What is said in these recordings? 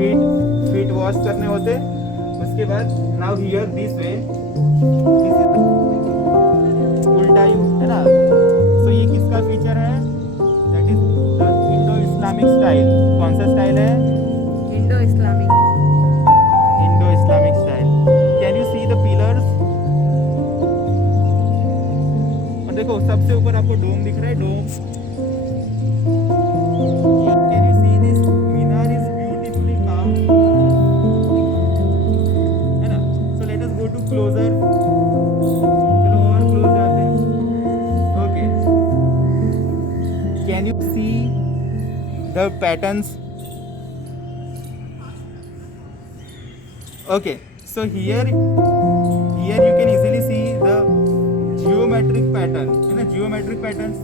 Feet wash करने होते। उसके बाद now here this way, this is उल्टा यू, है ना। सो ये किसका फीचर है? That is the Indo Islamic style. कौन सा स्टाइल है? Indo Islamic. Indo Islamic style. Can you see the pillars? और देखो सबसे ऊपर आपको डोम दिख रहा है, dome. Can you see this minar is beautifully काम, है ना। So let us go to closer. चलो और क्लोज जाते हैं। Okay, can you see the patterns? Okay, so here you can easily see the geometric pattern, है ना, geometric patterns।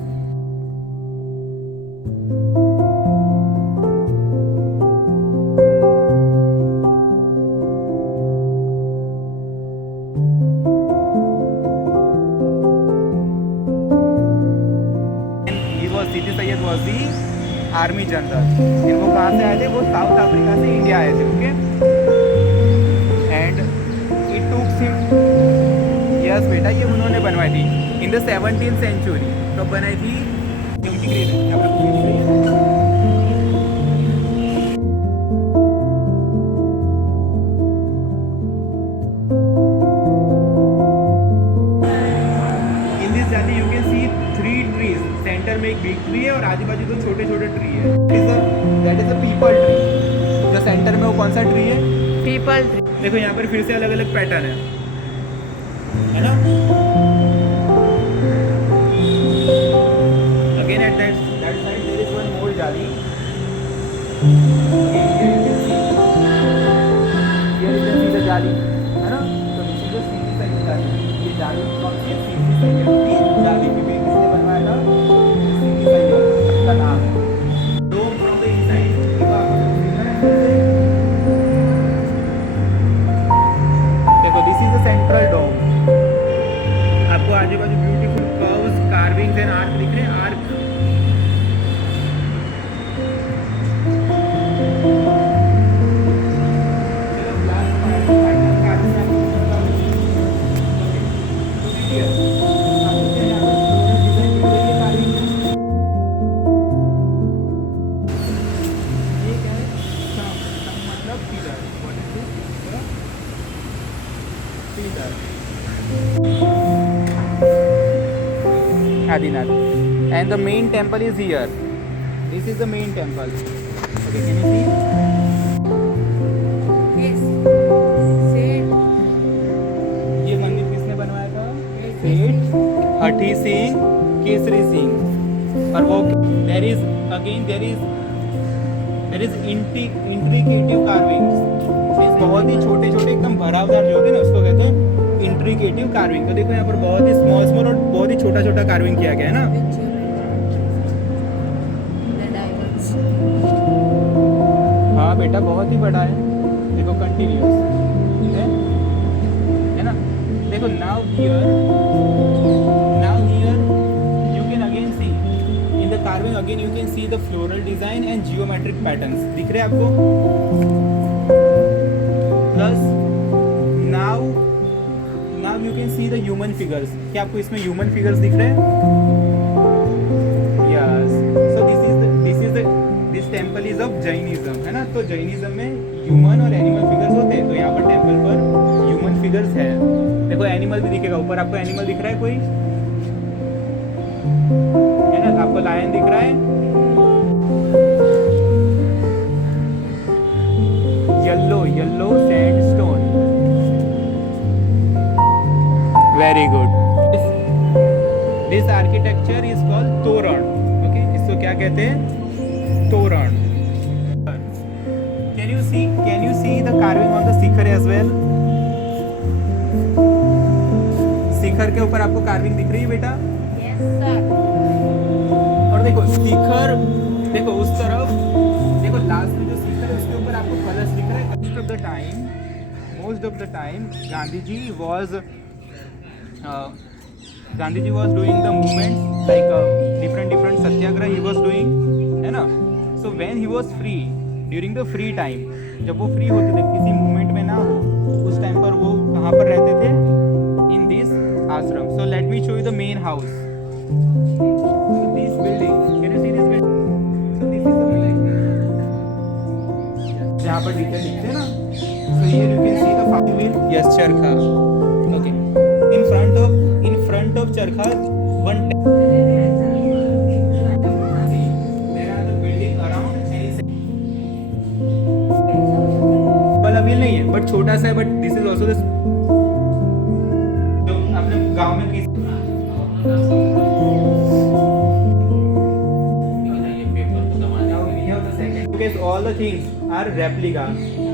Sidi Sayyed was the army general। इनको कहाँ से आए थे? वो साउथ अफ्रीका से इंडिया आए थे। Okay, and it took him, yes बेटा, ये उन्होंने बनवाई थी इन द 17th सेंचुरी। तो बनाई थी in this valley. You can C 3 trees, centre में एक बिग ट्री है और आजू बाजू दो छोटे छोटे ट्री है। That is a people tree. जो सेंटर में वो कौन सा ट्री है? People tree. देखो यहाँ पर फिर से अलग अलग पैटर्न है ना। Again at that side there is one more jali. जाली, है ना। तो this is the Sidi Saiyyed Jali. ये जाली सीधी सैयद की जाली की भी किसने बनवाया था? सीधी सैयद का नाम है। डोम फ्रॉम द इनसाइड। देखो दिस इज द सेंट्रल डोम। आपको आजू बाजू beautiful curves, carvings and arc दिख रहे हैं। Arc Adinath, and the main temple is here. This is the main temple. Okay, can you see? Yes. Same. ये मंदिर किसने बनवाया था? सेठ हठी सिंह केसरी सिंह। और वो there is intricative carvings। बहुत ही छोटे छोटे एकदम भरावदार जो होते हैं ना, उसको कहते हैं इंट्रिकेटिव कार्विंग। तो देखो यहाँ पर बहुत ही स्मॉल और बहुत ही छोटा छोटा कार्विंग किया गया है ना। The diamonds. हाँ बेटा, बहुत ही बड़ा है। देखो कंटिन्यूस है ना। देखो now here you can again see in the carving, again you can see the floral design and geometric patterns दिख रहे हैं आपको। Plus now you can see the human figures. क्या आपको इसमें ह्यूमन फिगर्स दिख रहे हैं? Yes. So this temple is of Jainism, है ना। तो जैनिज्म में ह्यूमन और एनिमल फिगर्स होते हैं। तो यहाँ पर टेम्पल पर ह्यूमन फिगर्स है। देखो एनिमल भी दिखेगा ऊपर। आपको एनिमल दिख रहा है कोई? है ना, आपको लायन दिख रहा है। Yellow sandstone. Very good. This architecture is called toran. Okay, इसको क्या कहते हैं? तोरण। Can you see the carving on the shikhar as well? शिखर के ऊपर आपको कार्विंग दिख रही है बेटा? Yes, sir. और देखो शिखर, देखो उस तरफ, देखो लास्ट में जो शिखर है उसके ऊपर आपको कलश दिख रहा है। Most of the time Gandhiji was doing the movements like different satyagrah he was doing, है ना। So when he was free, during the free time, जब वो फ्री होते थे, किसी मूवमेंट में ना हो, उस टाइम पर वो कहाँ पर रहते थे? इन दिस आश्रम. So let me show you the main house. This building, can you see this building? So this is the building जहाँ पर डिटेल लिखते हैं ना. So here you can see the fountain. Yes, चरखा. ओके. in front of चरखा one. There are the building around and avail नहीं है, बट छोटा सा है. बट दिस इज ऑल्सो जो अपने गांव में किसी because all the things are replica.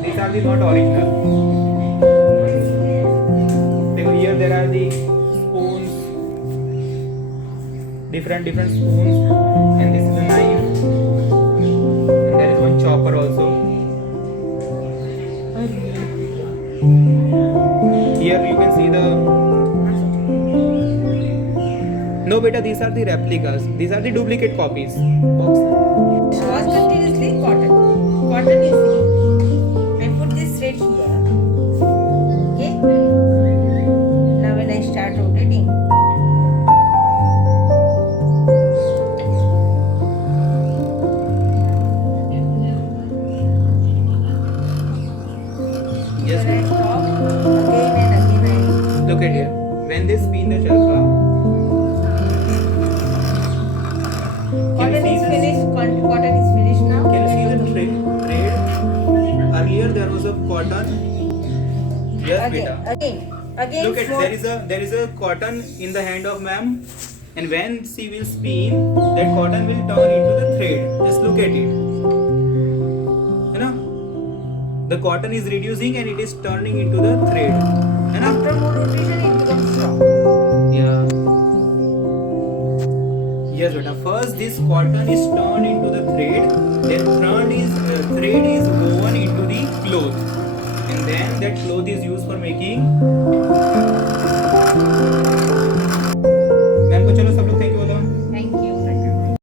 These are the not original. Here there are the spoons, different spoons, and this is a knife, and there is one chopper also. Here you can see the. No, beta, these are the replicas. These are the duplicate copies. Was continuously cotton. Cotton is. I put this thread here. Okay. Now when I start rotating. Yes. When I stop, again and again I. Look at here. When they spin the charkha, Cotton is finished. Cotton is finished now. can you see the thread? Earlier there was a cotton. Yes, beta. Again. Look at there is a cotton in the hand of ma'am, and when she will spin, that cotton will turn into the thread. Just look at it. You know, the cotton is reducing and it is turning into the thread. You know? After more rotation, it becomes strong. Yeah. Yes, beta. First, this cotton is turned into the thread. Then, thread is woven into the cloth, and then that cloth is used for making